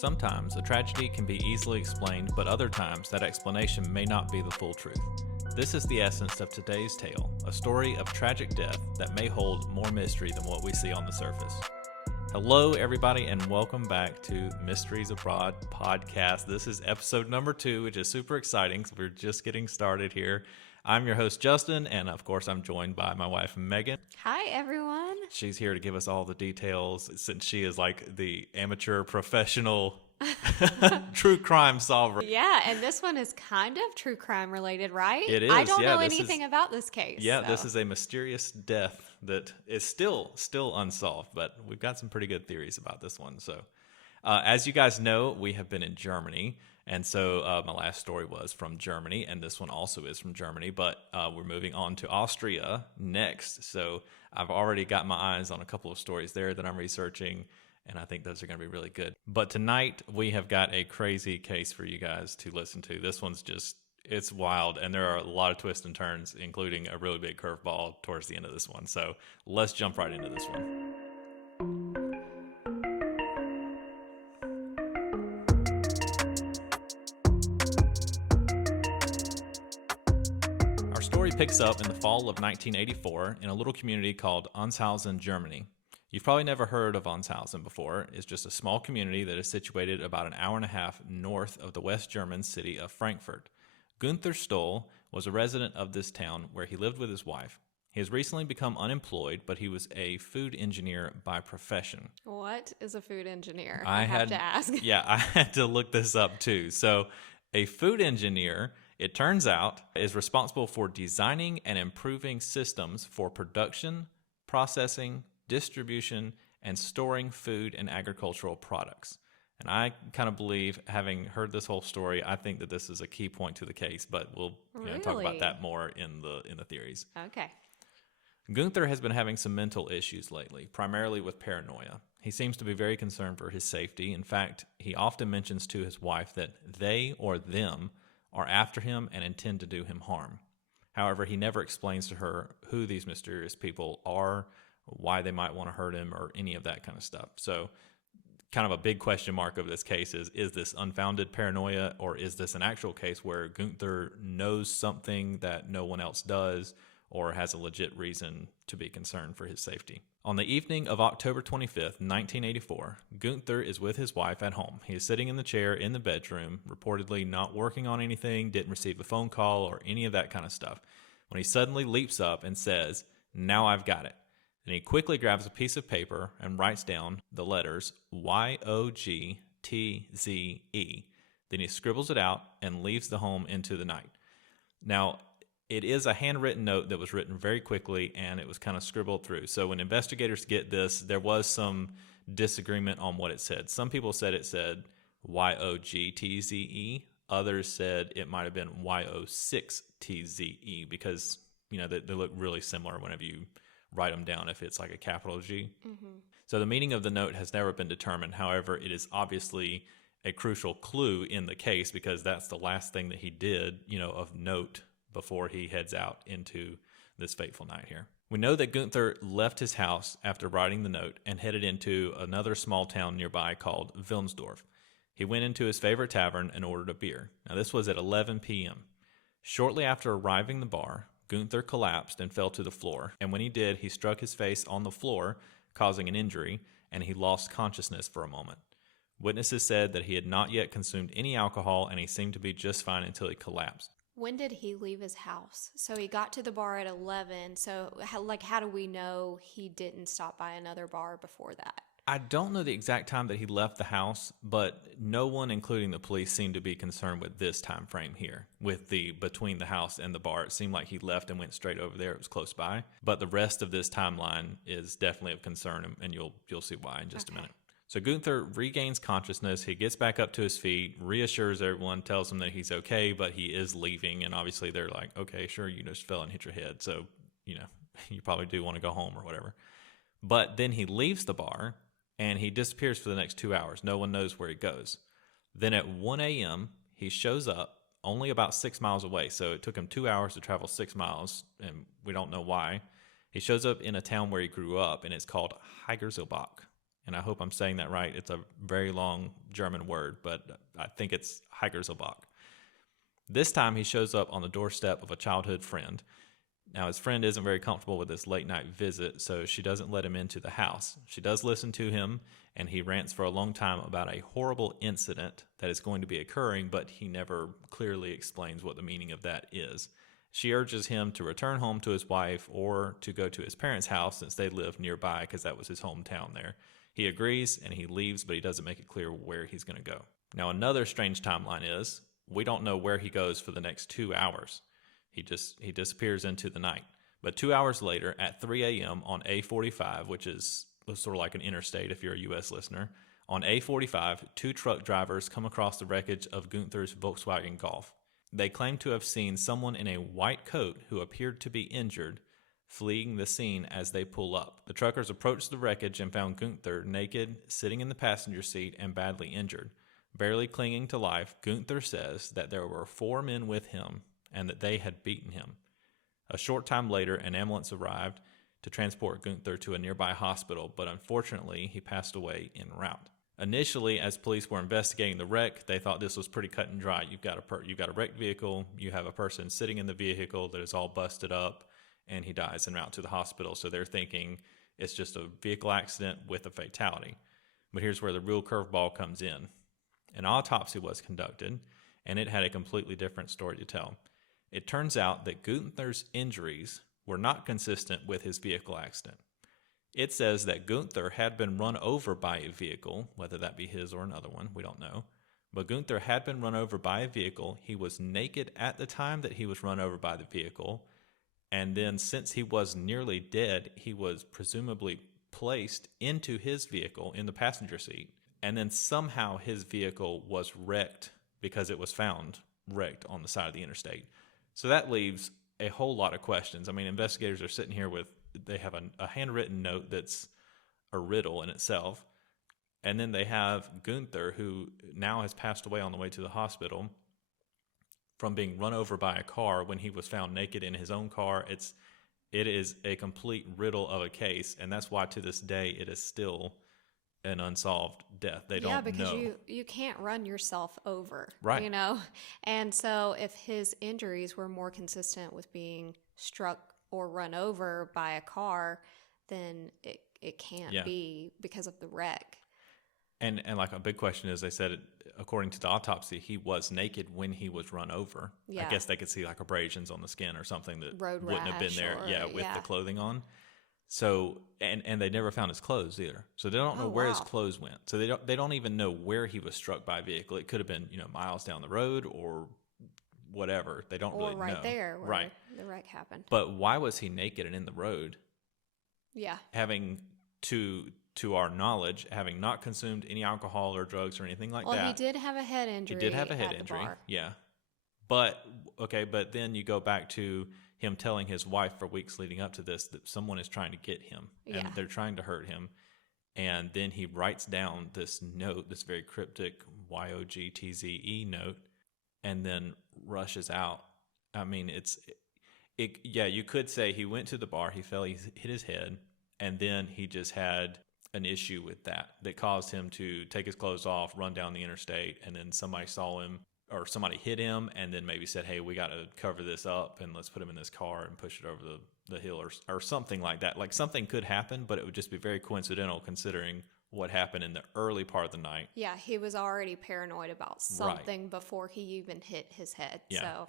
Sometimes a tragedy can be easily explained, but other times that explanation may not be the full truth. This is the essence of today's tale, a story of tragic death that may hold more mystery than what we see on the surface. Hello, everybody, and welcome back to Mysteries Abroad podcast. This is episode number 2, which is super exciting because we're just getting started here. I'm your host, Justin, and of course, I'm joined by my wife, Megan. Hi, everyone. She's here to give us all the details since she is like the amateur professional true crime solver. Yeah, and this one is kind of true crime related, right? It is. I don't yeah, know anything about this case. Yeah, so. This is a mysterious death that is still unsolved, but we've got some pretty good theories about this one. So, as you guys know, we have been in Germany. And so my last story was from Germany, and this one also is from Germany, but we're moving on to Austria next. So I've already got my eyes on a couple of stories there that I'm researching, and I think those are going to be really good. But tonight we have got a crazy case for you guys to listen to. This one's just, it's wild, and there are a lot of twists and turns, including a really big curveball towards the end of this one. So let's jump right into this one. Our story picks up in the fall of 1984 in a little community called Unsolved, Germany. You've probably never heard of Unsolved before. It's just a small community that is situated about an hour and a half north of the West German city of Frankfurt. Gunther Stoll was a resident of this town where he lived with his wife. He has recently become unemployed, but he was a food engineer by profession. What is a food engineer? I have to ask. Yeah, I had to look this up too. So a food engineer, it turns out, is responsible for designing and improving systems for production, processing, distribution, and storing food and agricultural products. And I kind of believe, having heard this whole story, I think that this is a key point to the case, but we'll talk about that more in the theories. Okay. Gunther has been having some mental issues lately, primarily with paranoia. He seems to be very concerned for his safety. In fact, he often mentions to his wife that they or them are after him and intend to do him harm. However, he never explains to her who these mysterious people are, why they might want to hurt him, or any of that kind of stuff. So kind of a big question mark of this case is this unfounded paranoia, or is this an actual case where Gunther knows something that no one else does, or has a legit reason to be concerned for his safety? On the evening of October 25th, 1984, Gunther is with his wife at home. He is sitting in the chair in the bedroom, reportedly not working on anything, didn't receive a phone call or any of that kind of stuff, when he suddenly leaps up and says, "Now I've got it." And he quickly grabs a piece of paper and writes down the letters YOGTZE. Then he scribbles it out and leaves the home into the night. Now, it is a handwritten note that was written very quickly, and it was kind of scribbled through. So when investigators get this, there was some disagreement on what it said. Some people said it said YOGTZE. Others said it might have been YO6TZE because, they look really similar whenever you write them down if it's like a capital G. Mm-hmm. So the meaning of the note has never been determined. However, it is obviously a crucial clue in the case because that's the last thing that he did, of note before he heads out into this fateful night here. We know that Gunther left his house after writing the note and headed into another small town nearby called Wilmsdorf. He went into his favorite tavern and ordered a beer. Now this was at 11 p.m. Shortly after arriving at the bar, Gunther collapsed and fell to the floor, and when he did, he struck his face on the floor, causing an injury, and he lost consciousness for a moment. Witnesses said that he had not yet consumed any alcohol, and he seemed to be just fine until he collapsed. When did he leave his house? So he got to the bar at 11. So how do we know he didn't stop by another bar before that? I don't know the exact time that he left the house, but no one, including the police, seemed to be concerned with this time frame here. With the between the house and the bar, it seemed like he left and went straight over there. It was close by. But the rest of this timeline is definitely of concern, and you'll see why in just a minute. So Gunther regains consciousness. He gets back up to his feet, reassures everyone, tells them that he's okay, but he is leaving. And obviously they're like, okay, sure, you just fell and hit your head. So, you probably do want to go home or whatever. But then he leaves the bar and he disappears for the next 2 hours. No one knows where he goes. Then at 1 a.m., he shows up only about 6 miles away. So it took him 2 hours to travel 6 miles, and we don't know why. He shows up in a town where he grew up, and it's called Heigerzelbach. and I hope I'm saying that right. It's a very long German word, but I think it's Heigerselbach. This time he shows up on the doorstep of a childhood friend. Now, his friend isn't very comfortable with this late night visit, so she doesn't let him into the house. She does listen to him, and he rants for a long time about a horrible incident that is going to be occurring, but he never clearly explains what the meaning of that is. She urges him to return home to his wife or to go to his parents' house since they live nearby because that was his hometown there. He agrees, and he leaves, but he doesn't make it clear where he's going to go. Now, another strange timeline is we don't know where he goes for the next 2 hours. He disappears into the night. But 2 hours later, at 3 a.m. on A45, which is sort of like an interstate if you're a U.S. listener, on A45, 2 truck drivers come across the wreckage of Gunther's Volkswagen Golf. They claim to have seen someone in a white coat who appeared to be injured fleeing the scene as they pull up. The truckers approached the wreckage and found Gunther naked, sitting in the passenger seat and badly injured. Barely clinging to life, Gunther says that there were 4 men with him and that they had beaten him. A short time later, an ambulance arrived to transport Gunther to a nearby hospital, but unfortunately, he passed away en route. Initially, as police were investigating the wreck, they thought this was pretty cut and dry. You've got a wrecked vehicle, you have a person sitting in the vehicle that is all busted up, and he dies en route to the hospital. So they're thinking it's just a vehicle accident with a fatality. But here's where the real curveball comes in. An autopsy was conducted, and it had a completely different story to tell. It turns out that Gunther's injuries were not consistent with his vehicle accident. It says that Gunther had been run over by a vehicle, whether that be his or another one, we don't know. But Gunther had been run over by a vehicle. He was naked at the time that he was run over by the vehicle. And then since he was nearly dead, he was presumably placed into his vehicle in the passenger seat. And then somehow his vehicle was wrecked because it was found wrecked on the side of the interstate. So that leaves a whole lot of questions. I mean, investigators are sitting here they have a handwritten note that's a riddle in itself. And then they have Gunther, who now has passed away on the way to the hospital from being run over by a car when he was found naked in his own car. It is a complete riddle of a case, and that's why to this day it is still an unsolved death. They don't know. Yeah, because you can't run yourself over, right? And so if his injuries were more consistent with being struck or run over by a car, then it can't be because of the wreck. And like a big question is, they said, according to the autopsy, he was naked when he was run over. Yeah. I guess they could see like abrasions on the skin or something that Road wouldn't have been there. With the clothing on. So, and they never found his clothes either. So they don't know where his clothes went. So they don't even know where he was struck by a vehicle. It could have been, miles down the road or whatever. They don't really know. Or right there where the wreck happened. But why was he naked and in the road? Yeah. Having to our knowledge, having not consumed any alcohol or drugs or anything like that. Well, he did have a head injury. He did have a head injury. Bar. Yeah. But then you go back to him telling his wife for weeks leading up to this that someone is trying to get him and they're trying to hurt him. And then he writes down this note, this very cryptic YOGTZE note, and then rushes out. I mean, you could say he went to the bar, he fell, he hit his head, and then he just had an issue with that caused him to take his clothes off, run down the interstate, and then somebody saw him or somebody hit him and then maybe said, hey, we got to cover this up and let's put him in this car and push it over the hill or something like that. Like something could happen, but it would just be very coincidental considering what happened in the early part of the night. Yeah, he was already paranoid about something before he even hit his head. Yeah.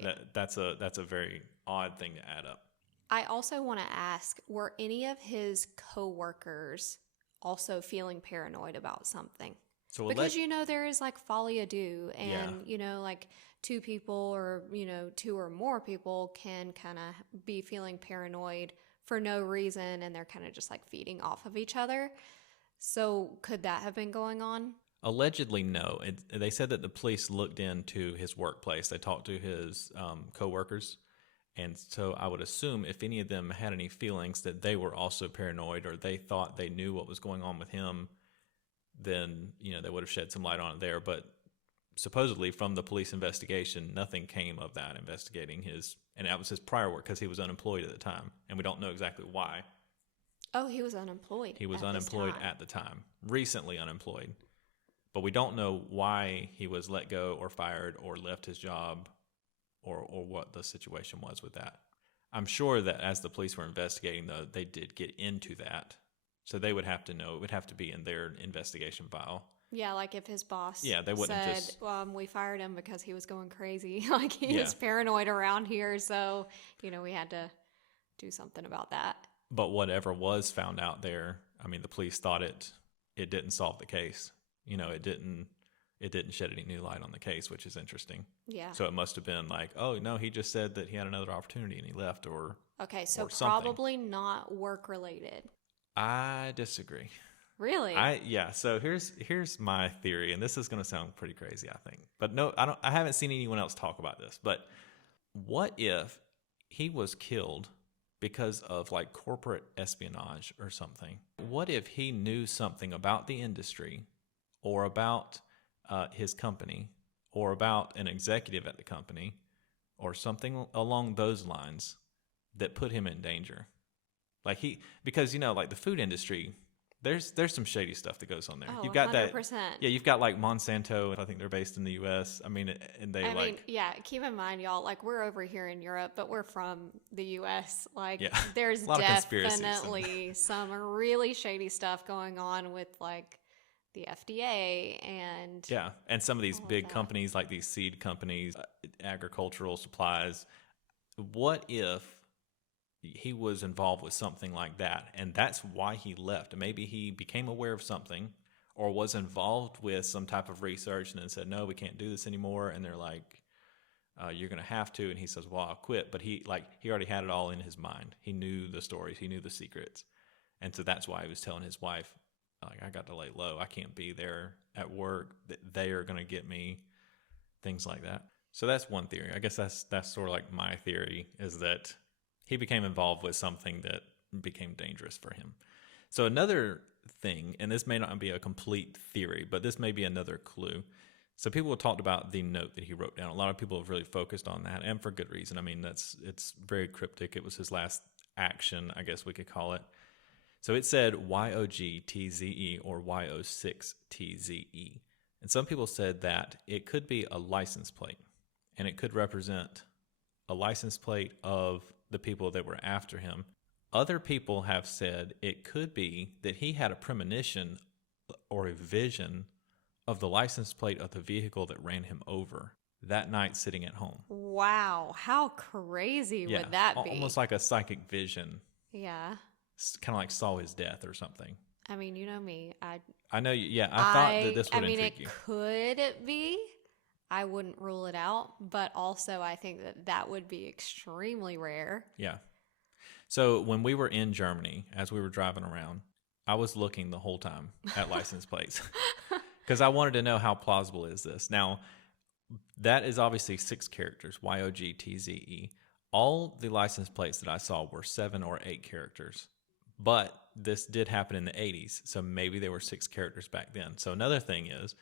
So that's a very odd thing to add up. I also want to ask, were any of his coworkers also feeling paranoid about something? Because there is like folie à deux, and like 2 people or 2 or more people can kind of be feeling paranoid for no reason, and they're kind of just like feeding off of each other. So could that have been going on? Allegedly, no. They said that the police looked into his workplace. They talked to his coworkers, and so I would assume if any of them had any feelings that they were also paranoid or they thought they knew what was going on with him, then they would have shed some light on it there. But supposedly from the police investigation, nothing came of that investigating and that was his prior work because he was unemployed at the time, and we don't know exactly why. Oh, he was unemployed. He was unemployed at the time, recently unemployed. But we don't know why he was let go or fired or left his job or what the situation was with that. I'm sure that as the police were investigating, though, they did get into that. So they would have to know. It would have to be in their investigation file. Yeah, like if his boss they wouldn't said, just... we fired him because he was going crazy. Like, he was paranoid around here. So, we had to do something about that. But whatever was found out there, I mean, the police thought it didn't solve the case. It didn't shed any new light on the case, which is interesting. Yeah. So it must have been like, oh, no, he just said that he had another opportunity and he left or... Okay, so or something. Probably not work-related. I disagree. Really? So here's my theory, and this is going to sound pretty crazy, I think. But no, I haven't seen anyone else talk about this. But what if he was killed because of like corporate espionage or something? What if he knew something about the industry or about his company or about an executive at the company or something along those lines that put him in danger? Like because like the food industry, there's some shady stuff that goes on there. Oh, You've got 100%. You've got like Monsanto, I think they're based in the US. I mean, and keep in mind, y'all, like we're over here in Europe, but we're from the US. Like there's a lot definitely some really shady stuff going on with like the FDA and some of these big companies, like these seed companies, agricultural supplies. What if he was involved with something like that, and that's why he left? Maybe he became aware of something or was involved with some type of research and then said, no, we can't do this anymore. And they're like, you're going to have to. And he says, well, I'll quit. But he already had it all in his mind. He knew the stories. He knew the secrets. And so that's why he was telling his wife, like, I got to lay low. I can't be there at work. They are going to get me, things like that. So that's one theory. I guess that's sort of like my theory, is that he became involved with something that became dangerous for him. So another thing, and this may not be a complete theory, but this may be another clue. So people have talked about the note that he wrote down. A lot of people have really focused on that, and for good reason. I mean, it's very cryptic. It was his last action, I guess we could call it. So it said YOGTZE or YO6TZE. And some people said that it could be a license plate, and it could represent a license plate of the people that were after him. Other people have said it could be that he had a premonition or a vision of the license plate of the vehicle that ran him over that night sitting at home. Wow, how crazy would that be? Almost like a psychic vision. Yeah. Kind of like saw his death or something. I mean, you know me. I know you. Yeah, I thought that this would intrigue you. Could be. I wouldn't rule it out, but also I think that would be extremely rare. Yeah. So when we were in Germany, as we were driving around, I was looking the whole time at license plates because I wanted to know how plausible is this. Now, that is obviously 6 characters, YOGTZE. All the license plates that I saw were 7 or 8 characters, but this did happen in the 80s, so maybe there were 6 characters back then. So another thing is,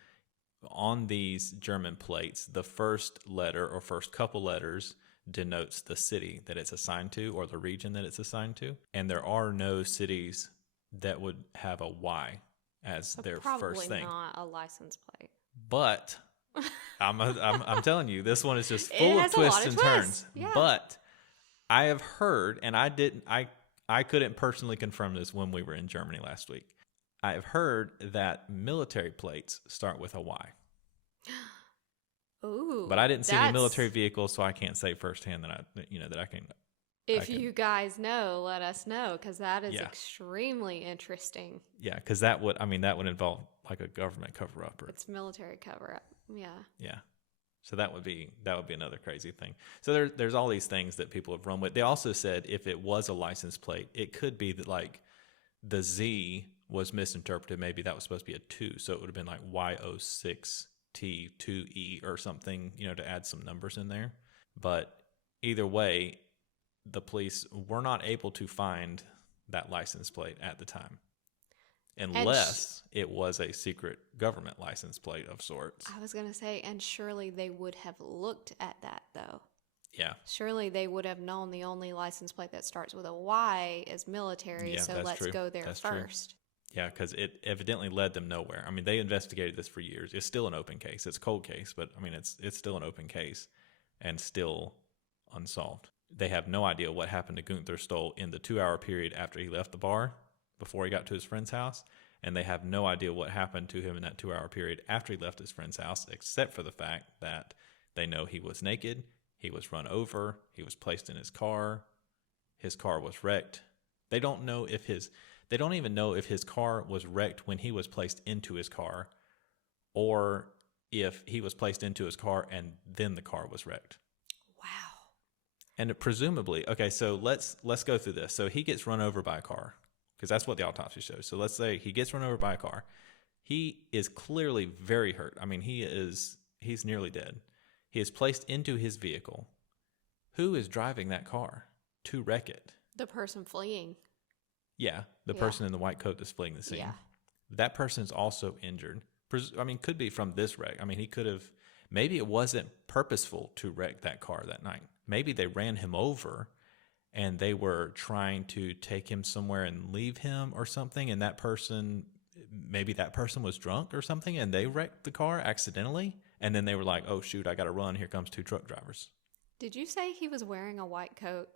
on these German plates, the first letter or first couple letters denotes the city that it's assigned to or the region that it's assigned to. And there are no cities that would have a Y as their first thing. Probably not a license plate. But I'm telling you, this one is just full of twists and turns. Yeah. But I have heard, and I couldn't personally confirm this when we were in Germany last week. I have heard that military plates start with a Y. Ooh, but I didn't see any military vehicles, so I can't say firsthand that I can. If you guys know, let us know, because that is extremely interesting. Yeah, because that would involve like a government cover up, or it's military cover up. Yeah. Yeah. So that would be another crazy thing. So there's all these things that people have run with. They also said if it was a license plate, it could be that like the Z was misinterpreted. Maybe that was supposed to be a 2, so it would have been like YO6T2E or something, to add some numbers in there. But either way, the police were not able to find that license plate at the time, unless it was a secret government license plate of sorts. I was going to say, and surely they would have looked at that, though. Yeah. Surely they would have known the only license plate that starts with a Y is military, Yeah, so that's let's true. go there That's first. True. Yeah, because it evidently led them nowhere. I mean, they investigated this for years. It's still an open case. It's a cold case, but I mean, it's still an open case and still unsolved. They have no idea what happened to Gunther Stoll in the 2-hour period after he left the bar, before he got to his friend's house, and they have no idea what happened to him in that 2-hour period after he left his friend's house, except for the fact that they know he was naked, he was run over, he was placed in his car was wrecked. They don't even know if his car was wrecked when he was placed into his car, or if he was placed into his car and then the car was wrecked. Wow. And presumably, okay, so let's go through this. So he gets run over by a car, because that's what the autopsy shows. So let's say he gets run over by a car. He is clearly very hurt. I mean, he's nearly dead. He is placed into his vehicle. Who is driving that car to wreck it? The person fleeing. Yeah, the person in the white coat that's fleeing the scene. Yeah. That person's also injured. I mean, could be from this wreck. I mean, he could have, maybe it wasn't purposeful to wreck that car that night. Maybe they ran him over and they were trying to take him somewhere and leave him or something. And maybe that person was drunk or something and they wrecked the car accidentally. And then they were like, oh, shoot, I got to run. Here comes 2 truck drivers. Did you say he was wearing a white coat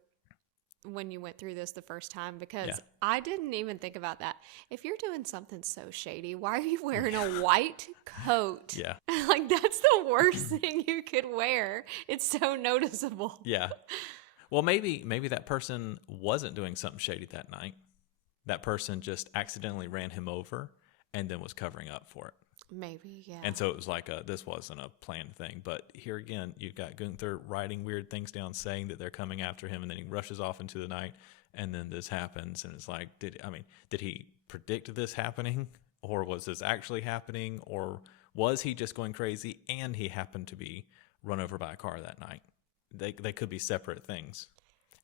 when you went through this the first time? Because I didn't even think about that. If you're doing something so shady, why are you wearing a white coat? Yeah. Like, that's the worst thing you could wear. It's so noticeable. Yeah. Well, maybe that person wasn't doing something shady that night. That person just accidentally ran him over and then was covering up for it. Maybe, yeah. And so it was like, this wasn't a planned thing. But here again, you've got Gunther writing weird things down, saying that they're coming after him, and then he rushes off into the night, and then this happens. And it's like, did he predict this happening? Or was this actually happening? Or was he just going crazy and he happened to be run over by a car that night? They could be separate things.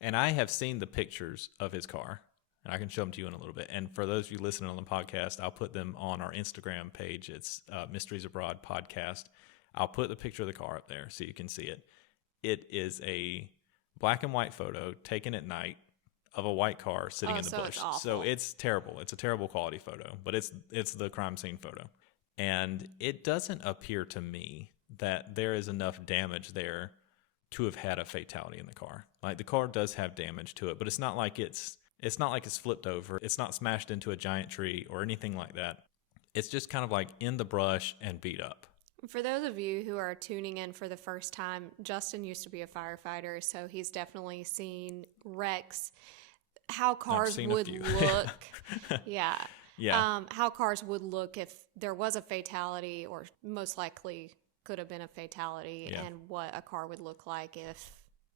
And I have seen the pictures of his car. And I can show them to you in a little bit. And for those of you listening on the podcast, I'll put them on our Instagram page. It's Mysteries Abroad Podcast. I'll put the picture of the car up there so you can see it. It is a black and white photo taken at night of a white car sitting in the bush. So it's terrible. It's a terrible quality photo, but it's the crime scene photo. And it doesn't appear to me that there is enough damage there to have had a fatality in the car. Like, the car does have damage to it, but it's not like it's flipped over. It's not smashed into a giant tree or anything like that. It's just kind of like in the brush and beat up. For those of you who are tuning in for the first time, Justin used to be a firefighter, so he's definitely seen wrecks, how cars would look. Yeah. Yeah. How cars would look if there was a fatality, or most likely could have been a fatality, and what a car would look like if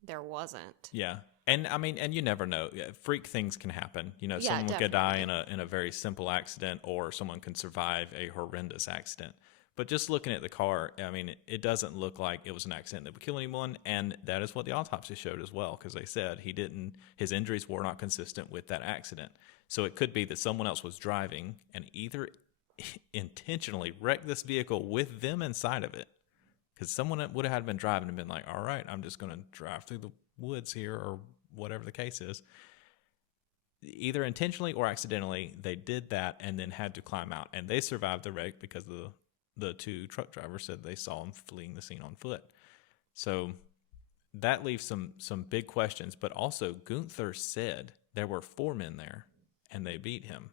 there wasn't. Yeah. And I mean, and you never know. Freak things can happen. You know, someone could die in a very simple accident, or someone can survive a horrendous accident. But just looking at the car, I mean, it doesn't look like it was an accident that would kill anyone. And that is what the autopsy showed as well, because they said his injuries were not consistent with that accident. So it could be that someone else was driving and either intentionally wrecked this vehicle with them inside of it. Because someone would have been driving and been like, all right, I'm just going to drive through the woods here, or whatever the case is. Either intentionally or accidentally, they did that and then had to climb out. And they survived the wreck because the 2 truck drivers said they saw him fleeing the scene on foot. So that leaves some big questions. But also, Gunther said there were 4 men there and they beat him.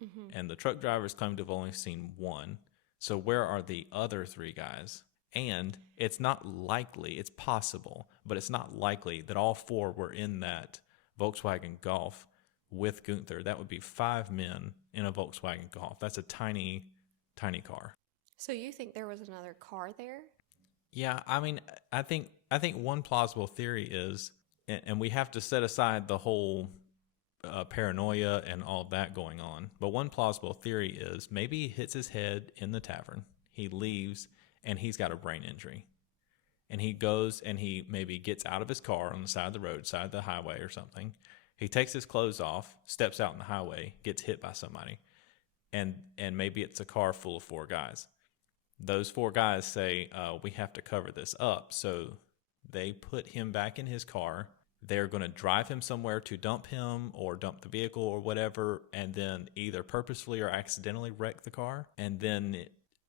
Mm-hmm. And the truck drivers claimed to have only seen 1. So where are the other 3 guys? And it's not likely, it's possible, but it's not likely that all 4 were in that Volkswagen Golf with Gunther. That would be 5 men in a Volkswagen Golf. That's a tiny, tiny car. So you think there was another car there? Yeah, I mean, I think one plausible theory is, and we have to set aside the whole paranoia and all of that going on, but one plausible theory is maybe he hits his head in the tavern, he leaves, and he's got a brain injury. And he goes and he maybe gets out of his car on the side of the road, side of the highway or something. He takes his clothes off, steps out on the highway, gets hit by somebody. And maybe it's a car full of 4 guys. Those 4 guys say, we have to cover this up. So They put him back in his car. They're going to drive him somewhere to dump him or dump the vehicle or whatever, and then either purposefully or accidentally wreck the car. And then,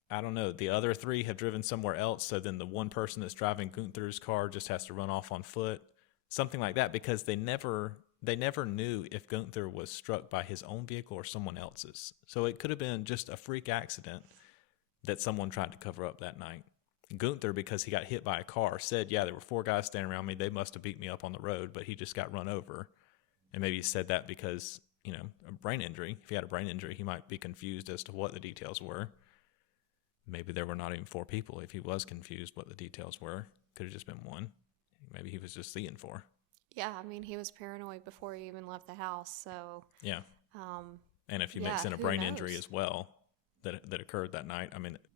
I don't know, the other 3 have driven somewhere else, so then the one person that's driving Gunther's car just has to run off on foot. Something like that, because they never knew if Gunther was struck by his own vehicle or someone else's. So it could have been just a freak accident that someone tried to cover up that night. Gunther, because he got hit by a car, said, yeah, there were 4 guys standing around me. They must have beat me up on the road, but he just got run over. And maybe he said that because, a brain injury. If he had a brain injury, he might be confused as to what the details were. Maybe there were not even 4 people. If he was confused what the details were, could have just been 1. Maybe he was just seeing 4. Yeah, I mean, he was paranoid before he even left the house, so... Yeah. And if you mix in a brain injury as well that occurred that night,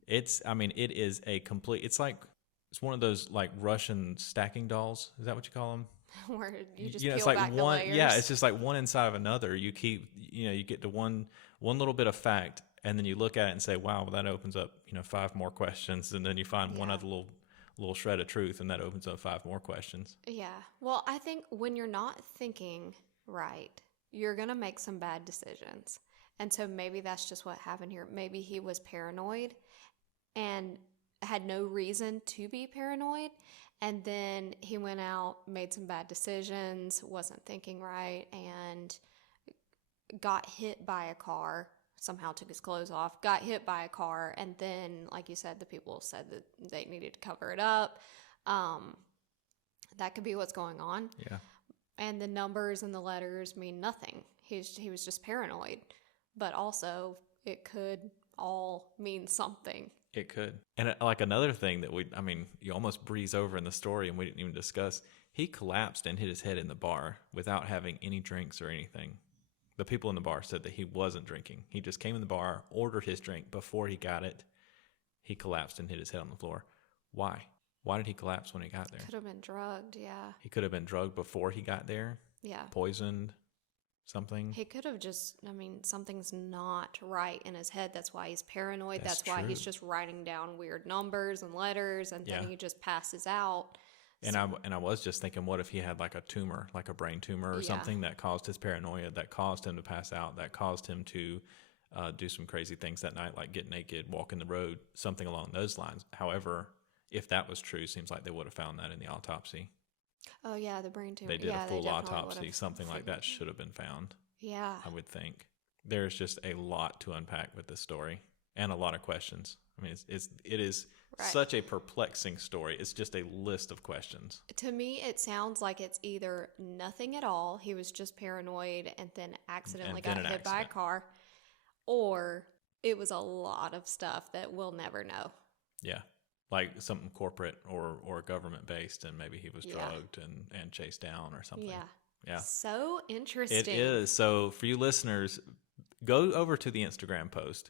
it is a complete... It's one of those, Russian stacking dolls. Is that what you call them? Where you just peel it's back the layers. Yeah, it's just like one inside of another. You keep, you get to one little bit of fact, and then you look at it and say, wow, well, that opens up, 5 more questions, and then you find one other little shred of truth, and that opens up 5 more questions. Yeah. Well, I think when you're not thinking right, you're going to make some bad decisions. And so maybe that's just what happened here. Maybe he was paranoid and had no reason to be paranoid. And then he went out, made some bad decisions, wasn't thinking right, and got hit by a car. Somehow took his clothes off, got hit by a car, and then, like you said, the people said that they needed to cover it up. That could be what's going on. Yeah. And the numbers and the letters mean nothing. He was just paranoid. But also, it could all mean something. It could. And another thing that you almost breeze over in the story and we didn't even discuss, he collapsed and hit his head in the bar without having any drinks or anything. The people in the bar said that he wasn't drinking. He just came in the bar, ordered his drink. Before he got it, he collapsed and hit his head on the floor. Why? Why did he collapse when he got there? Could have been drugged, yeah. He could have been drugged before he got there? Yeah. Poisoned? Something? He could have just, something's not right in his head. That's why he's paranoid. That's why he's just writing down weird numbers and letters, and then he just passes out. And I was just thinking, what if he had like a tumor, like a brain tumor or something that caused his paranoia, that caused him to pass out, that caused him to do some crazy things that night, like get naked, walk in the road, something along those lines. However, if that was true, seems like they would have found that in the autopsy. Oh, yeah, the brain tumor. They did a full autopsy. Something like that should have been found. Yeah. I would think. There's just a lot to unpack with this story and a lot of questions. It is such a perplexing story. It's just a list of questions. To me, it sounds like it's either nothing at all, he was just paranoid and then accidentally got hit by a car, or it was a lot of stuff that we'll never know. Yeah. Like something corporate or government based, and maybe he was drugged and chased down or something. Yeah. Yeah. So interesting. It is. So for you listeners, go over to the Instagram post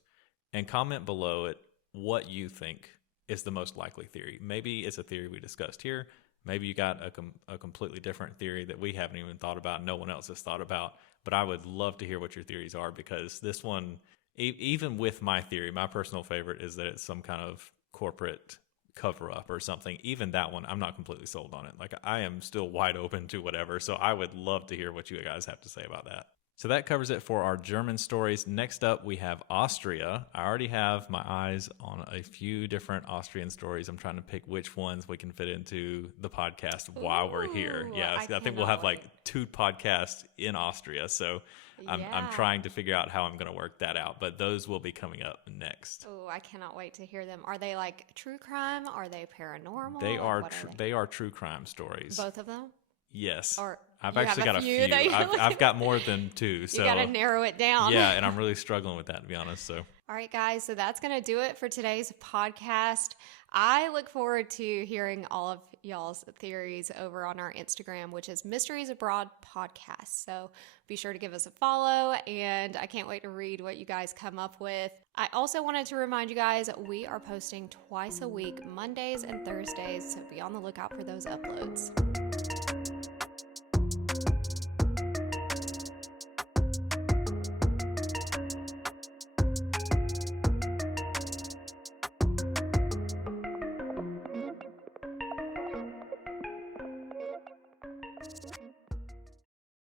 and comment below it what you think is the most likely theory. Maybe it's a theory we discussed here. Maybe you got a completely different theory that we haven't even thought about, no one else has thought about. But I would love to hear what your theories are, because this one, even with my theory, my personal favorite is that it's some kind of corporate cover up or something. Even that one, I'm not completely sold on it. Like, I am still wide open to whatever. So I would love to hear what you guys have to say about that. So that covers it for our German stories. Next up, we have Austria. I already have my eyes on a few different Austrian stories. I'm trying to pick which ones we can fit into the podcast while we're here. Yeah, I think we'll have like 2 podcasts in Austria. So I'm trying to figure out how I'm going to work that out. But those will be coming up next. Oh, I cannot wait to hear them. Are they like true crime? Are they paranormal? They are true crime stories. Both of them? Yes. Or I've actually got a few. I've got more than 2. So you got to narrow it down. Yeah, and I'm really struggling with that, to be honest. So. All right, guys. So that's going to do it for today's podcast. I look forward to hearing all of y'all's theories over on our Instagram, which is Mysteries Abroad Podcast. So be sure to give us a follow, and I can't wait to read what you guys come up with. I also wanted to remind you guys, we are posting twice a week, Mondays and Thursdays, so be on the lookout for those uploads.